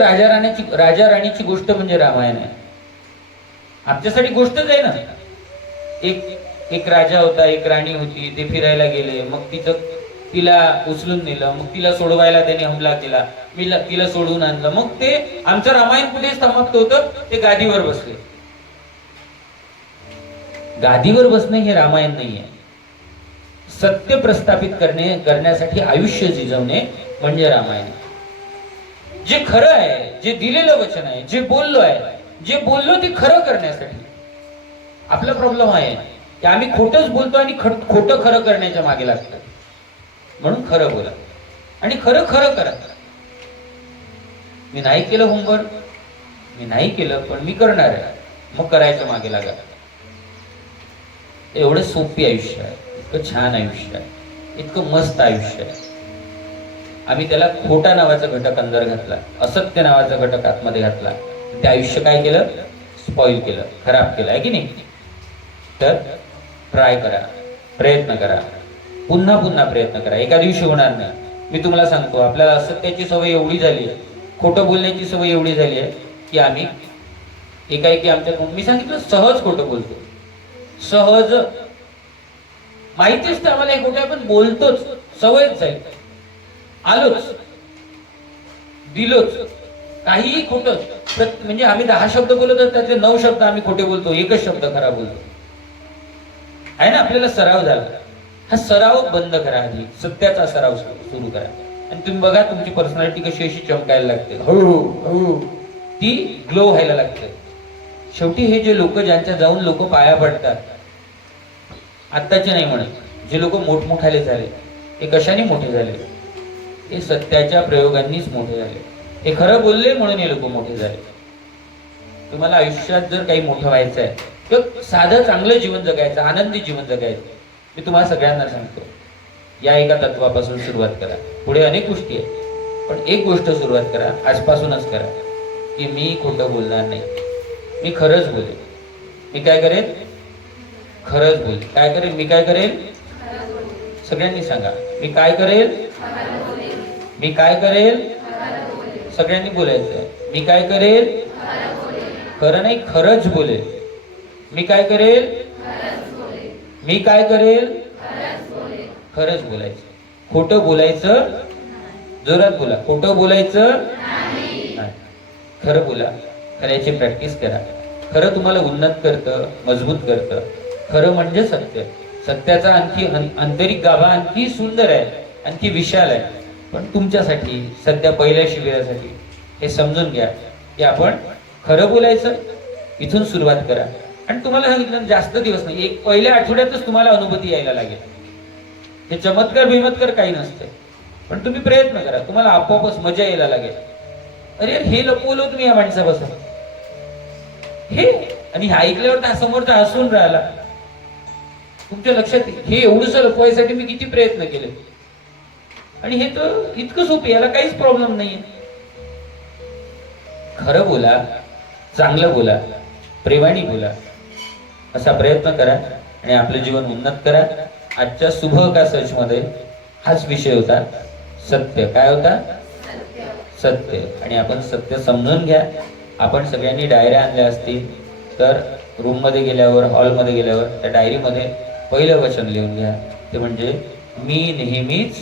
राजा राणीची गोष्ट म्हणजे रामायण आहे. आमच्यासाठी गोष्टच आहे ना. एक राजा होता, एक राणी होती, ते फिरायला गेले, मग तिला उचलून नेलं, मग तिला सोडवायला त्यांनी हमला केला, तिला सोडून आणलं. मग ते आमचं रामायण कुठे समाप्त होतं? ते गादीवर बसले. गादीवर बसणे हे रामायण नाहीये. सत्य प्रस्थापित करण्यासाठी आयुष्य झिजवणे म्हणजे रामायण. जे खरं आहे, जे दिलेलं वचन आहे, जे बोललो ते खरं करण्यासाठी. आपला प्रॉब्लेम आहे की आम्ही खोटंच बोलतो आणि खोटं खरं करण्याच्या मागे लागतो. म्हणून खरं बोला आणि खरं करा. मी नाही केलं होमवर्क, मी नाही केलं, पण मी करणार आहे, मग करायचं मागे लागा. एवढं सोपी आयुष्य आहे, इतकं छान आयुष्य आहे, इतकं मस्त आयुष्य आहे. आम्ही त्याला खोटा नावाचा घटक अंदर घातला, असत्य नावाचा घटक आतमध्ये घातला. ते आयुष्य काय केलं? स्पॉइल केलं, खराब केलं, आहे की नाही? तर ट्राय करा, प्रयत्न करा, पुन्हा प्रयत्न करा. एका दिवशी होणार नाही. मी तुम्हाला सांगतो, आपल्याला असत्याची सवय एवढी झाली आहे, खोटं बोलण्याची सवय एवढी झाली आहे की आम्ही एकाएकी मी सांगितलं सहज खोटं बोलतो. सहज माहितीच तर आम्हाला हे खोटं, आपण बोलतोच, सवयच जाईल. आलोच, दिलोच, काहीही खोटं. म्हणजे आम्ही 10 शब्द बोलत असतो, त्यातले 9 शब्द आम्ही खोटे बोलतो, एकच शब्द खरा बोलतो. आहे ना? आपल्याला सराव झाला. हा सराव बंद करा. आधी सत्याचा सराव सुरू करा आणि तुम्ही बघा तुमची पर्सनॅलिटी कशी अशी चमकायला लागते. हळूहळू ती ग्लो व्हायला लागते. शेवटी हे जे लोक, ज्यांच्या जाऊन लोक पाया पडतात, आत्ताचे नाही म्हणत, जे लोक मोठमोठाले झाले, हे कशाने मोठे झाले? हे सत्याच्या प्रयोगांनीच मोठे झाले. हे खरं बोलले म्हणून हे लोक मोठे झाले. तुम्हाला आयुष्यात जर काही मोठं व्हायचं आहे किंवा साधं चांगलं जीवन जगायचं, आनंदी जीवन जगायचं, मी तुम्हाला सगळ्यांना सांगतो, या एका तत्वापासून सुरुवात करा. पुढे अनेक गोष्टी आहेत, पण एक गोष्ट सुरुवात करा, आजपासूनच करा, की मी खोटं बोलणार नाही, मी खरंच बोलेन. मी काय करेन? खरंच बोल. काय करेन? मी काय करेन? सगळ्यांनी सांगा, मी काय करेल? मी काय करेल? सगळ्यांनी बोलायचं. मी काय करेल? खरं नाही, खरंच बोलेल. मी काय करेल? मी काय करेल? खरंच बोलायचं. खोटं बोलायचं? जोरात बोला. खोटं बोलायचं नाही. खरं बोला. खऱ्याची प्रॅक्टिस करा. खरं तुम्हाला उन्नत करतं, मजबूत करतं. खरं म्हणजे सत्य. सत्याचा आणखी आंतरिक गाभा आणखी सुंदर आहे, आणखी विशाल आहे. पण तुमच्यासाठी सध्या पहिल्या शिबिरासाठी हे समजून घ्या की आपण खरं बोलायचं. इथून सुरुवात करा. आणि तुम्हाला सांगितलं, जास्त दिवस नाही, एक पहिल्या आठवड्यातच तुम्हाला अनुभूती यायला लागेल. हे चमत्कार बिमत्कार काही नसते, पण तुम्ही प्रयत्न करा, तुम्हाला आपोआपच मजा यायला लागेल. अरे हे लपवलं तुम्ही या माणसापासून हे, आणि हे ऐकल्यावर त्या समोरचा हसून राहिला. तुमच्या लक्षात हे एवढंसं लपवायसाठी मी किती प्रयत्न केले, आणि हे तर इतकं सोपं, याला काहीच प्रॉब्लेम नाहीये. खरं बोला, चांगलं बोला, प्रेमाने बोला, असा प्रयत्न करा आणि आपलं जीवन उन्नत करा. आजच्या शुभ सच मध्ये हाच विषय होता, सत्य. काय होता? सत्य. आणि आपण सत्य समजून घ्या. आपण सगळ्यांनी डायऱ्या आणल्या असतील तर रूम मध्ये गेल्यावर, हॉलमध्ये गेल्यावर त्या डायरीमध्ये पहिलं वचन लिहून घ्या, ते म्हणजे मी नेहमीच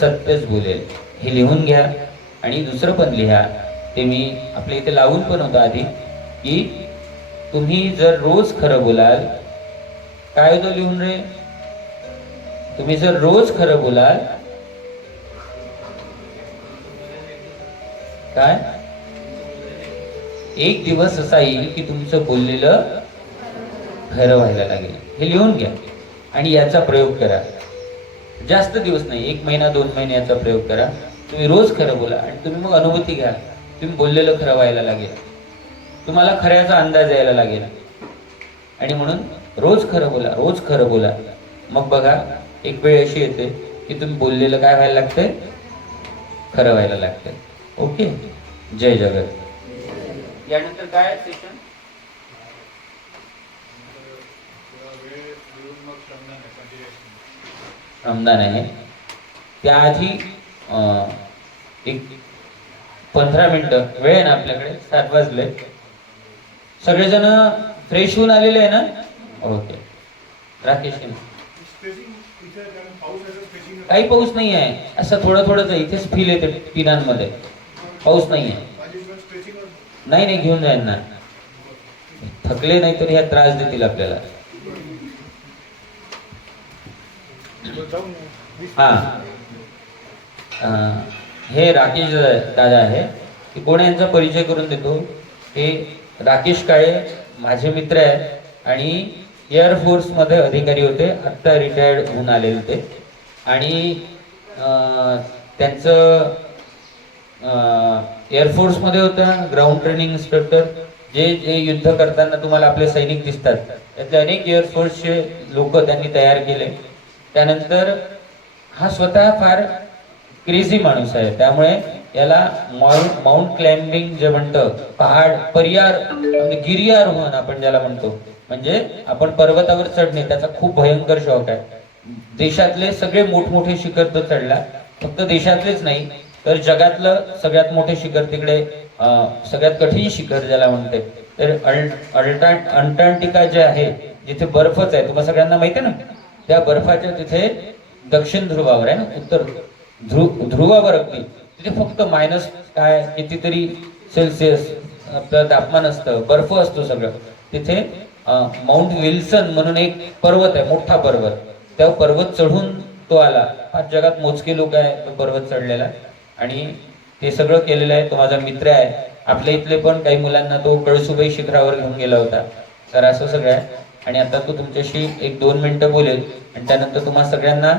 सत्यच बोलेल. हे लिहून घ्या. आणि दुसरं पण लिहा, ते मी आपल्या इथे लावून पण होतं आधी, की तुम्ही जर रोज खरं बोलाल, काय होतं लिहून रे, तुम्ही जर रोज खरं बोलाल, काय एक दिवस असा येईल की तुमचं बोललेलं खरं व्हायला लागेल. हे लिहून घ्या आणि याचा प्रयोग करा. जास्त दिवस नाही, 1 महिना 2 महिने याचा प्रयोग करा. तुम्ही रोज खरं बोला आणि तुम्ही मग अनुभूती घ्या, तुम्ही बोललेलं खरं व्हायला लागेल, तुम्हाला खऱ्याचा अंदाज यायला लागेल. आणि म्हणून रोज खरं बोला, रोज खरं बोला. मग बघा, एक वेळ अशी येते की तुम्ही बोललेलं काय व्हायला लागतंय, खरं व्हायला लागतंय. ओके. जय जगत. यानंतर काय सेशन? श्रमदान आहे. त्याआधी एक 15 मिनिटं वेळ आहे ना आपल्याकडे? 7 वाजले. सगळेजण फ्रेश होऊन आलेले आहे ना? ओके. राकेश, काही पाऊस नाही आहे, असं थोडं थोडंच आहे. इथेच फील येते पिनांमध्ये, पाऊस नाही आहे. नाही नाही, घेऊन जाईल ना, थकले नाही तर ह्या त्रास देतील आपल्याला. हा, हे राकेश दादा आहे. की कोण यांचा परिचय करून देतो. हे राकेश काळे माझे मित्र आहेत आणि एअरफोर्स मध्ये अधिकारी होते, आत्ता रिटायर्ड होऊन आलेले ते. आणि त्यांचं एअरफोर्स मध्ये होतं ग्राउंड ट्रेनिंग इन्स्ट्रक्टर. जे जे युद्ध करताना तुम्हाला आपले सैनिक दिसतात, त्यातले अनेक एअरफोर्सचे लोक त्यांनी तयार केले. त्यानंतर हा स्वतः फार क्रेझी माणूस आहे, त्यामुळे याला माउंट क्लाइम्बिंग जे म्हणतं, पहाड पर्यार म्हणजे गिर्यारोहण आपण ज्याला म्हणतो, म्हणजे आपण पर्वतावर चढणे, त्याचा खूप भयंकर शौक आहे. देशातले सगळे मोठमोठे शिखर तो चढला. फक्त देशातलेच नाही तर जगातलं सगळ्यात मोठे शिखर तिकडे, सगळ्यात कठीण शिखर ज्याला म्हणते, तर अंटार्क्टिका जे आहे, जिथे बर्फच आहे, तुम्हाला सगळ्यांना माहिती आहे ना, त्या बर्फाच्या तिथे दक्षिण ध्रुवावर आहे ना, उत्तर ध्रुवावर अगदी तिथे फक्त मायनस काय कितीतरी सेल्सिअस आपलं तापमान असतं, बर्फ असतो सगळं तिथे. माउंट विल्सन म्हणून एक पर्वत आहे, मोठा पर्वत. त्या पर्वत चढून तो आला. आज जगात मोजके लोक आहे तो पर्वत चढलेला, आणि ते सगळं केलेलं आहे. तो माझा मित्र आहे. आपल्या इथले पण काही मुलांना तो कळसुबाई शिखरावर घेऊन गेला होता. तर असं सगळं आहे. आणि आता तो तुमच्याशी 1-2 मिनिटं बोलेल आणि त्यानंतर तुम्हा सगळ्यांना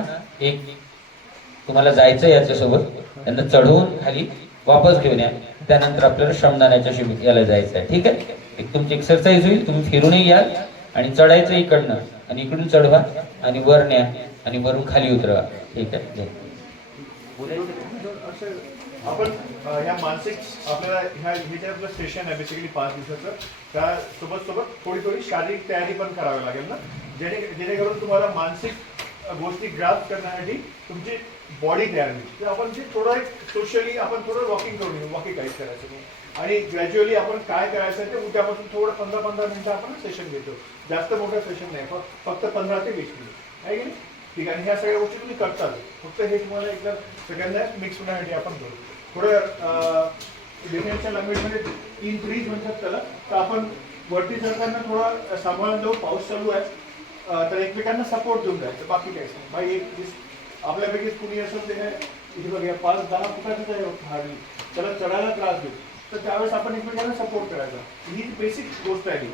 तुम्हाला जायचं याच्यासोबत, त्यांना चढवून खाली वापस घेऊन या. त्यानंतर आपल्याला श्रमदानाच्या याला जायचं आहे. ठीक आहे. एक तुमची एक्सरसाइज होईल, तुम्ही फिरूनही याल आणि चढायचं इकडनं, आणि इकडून चढवा आणि वर न्या आणि वरून खाली उतरवा. ठीक आहे. आपण ह्या मानसिक आपल्याला हे जे आपलं सेशन आहे बेसिकली 5 दिवसाचं, त्या सोबत थोडी शारीरिक तयारी पण करावी लागेल ना, जेणेकरून तुम्हाला मानसिक गोष्टी ग्रास्प करण्यासाठी तुमची बॉडी तयार होईल. तर आपण जे थोडं सोशली आपण थोडं वॉकिंग करून येऊ, वॉकिंग काहीच करायचं नाही. आणि ग्रॅज्युअली आपण काय करायचं ते उद्यापासून थोडं 15-15 मिनिटं आपण सेशन घेतो. जास्त मोठं सेशन नाही, फक्त 15 ते 20 मिनिट आहे की नाही. ठीक आहे. आणि ह्या सगळ्या गोष्टी तुम्ही करताल. फक्त हे तुम्हाला एकदा सगळ्यांना मिक्स होण्यासाठी आपण करू. थोडं डिफेन्सच्या लँग्वेजमध्ये 3 ट्रीज म्हणतात त्याला. तर आपण वरती चढताना थोडा सांभाळून जाऊ, पाऊस चालू आहे, तर एकमेकांना सपोर्ट देऊन जायचं, बाकी काहीच नाही. भाई आपल्यापैकी कुणी असेल ते इथे बघा 5-10 फुटाचंच आहे हार्डली, त्याला चढायला त्रास देऊ, तर त्यावेळेस आपण एकमेकांना सपोर्ट करायचा. ही बेसिक गोष्ट आहे.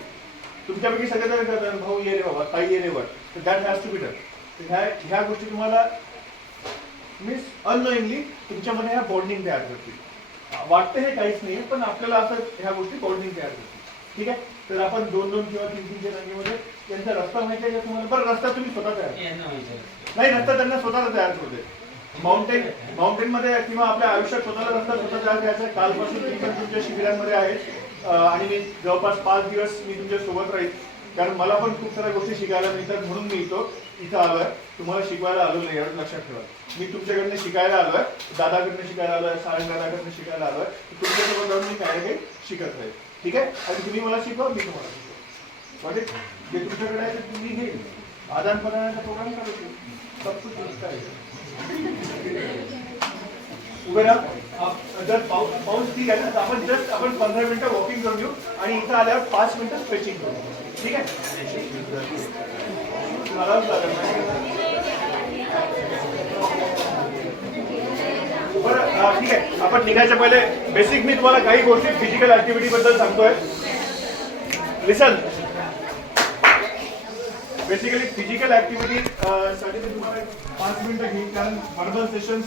तुमच्यापैकी सगळेजण करतात, भाऊ ये रे बाबा, ताई ये रे वर, तर that has to be done. ह्या गोष्टी तुम्हाला मीन्स अननोइंगली तुमच्यामध्ये ह्या बॉन्डिंग तयार करतील. वाटतं हे काहीच नाही, पण आपल्याला असं ह्या गोष्टी बॉन्डिंग तयार करतील. ठीक आहे. तर आपण 2-2 किंवा 3-3च्या रंगीमध्ये त्यांचा रस्ता माहिती आहे का तुम्हाला? बरं, रस्ता तुम्ही स्वतः तयार नाही, रस्ता त्यांना स्वतःला तयार करू दे. माउंटेन मध्ये किंवा आपल्या आयुष्यात स्वतःला रस्ता स्वतः तयार करायचा आहे. कालपासून मी पण तुमच्या शिबिरांमध्ये आहे आणि मी जवळपास 5 दिवस मी तुमच्या सोबत राहील, कारण मला पण खूप साऱ्या गोष्टी शिकायला मिळतात म्हणून मी इथं आलोय. तुम्हाला शिकवायला आलो नाही एवढं लक्षात ठेवा. मी तुमच्याकडनं शिकायला आलोय, दादाकडनं शिकायला आलोय, सारंग दादाकडनं शिकायला आलोय. तुमच्यासोबत जाऊन मी काय काही शिकत राहील, ठीक आहे. आणि तुम्ही मला शिकवा, मी तुम्हाला शिकवा. म्हणजे जे तुमच्याकडे आहे ते तुम्ही हे आदान प्रदानाचा प्रोग्राम करू. सब कुछ होता है. उभे राहा. जर पाऊस ठीक आहे ना, तर आपण 15 मिनिटं वॉकिंग करून घेऊ आणि इथं आल्यावर 5 मिनिटं स्ट्रेचिंग करू, ठीक आहे. आराम लागेल. बरं, ठीक आहे. आपण निघायच्या पहिले बेसिक मी तुम्हाला काही गोष्टी फिजिकल ऍक्टिव्हिटी बद्दल सांगतोय. लिसन. बेसिकली फिजिकल ऍक्टिव्हिटी साठी मी तुम्हाला 5 मिनिटं घेईन, कारण वर्बल सेशन्स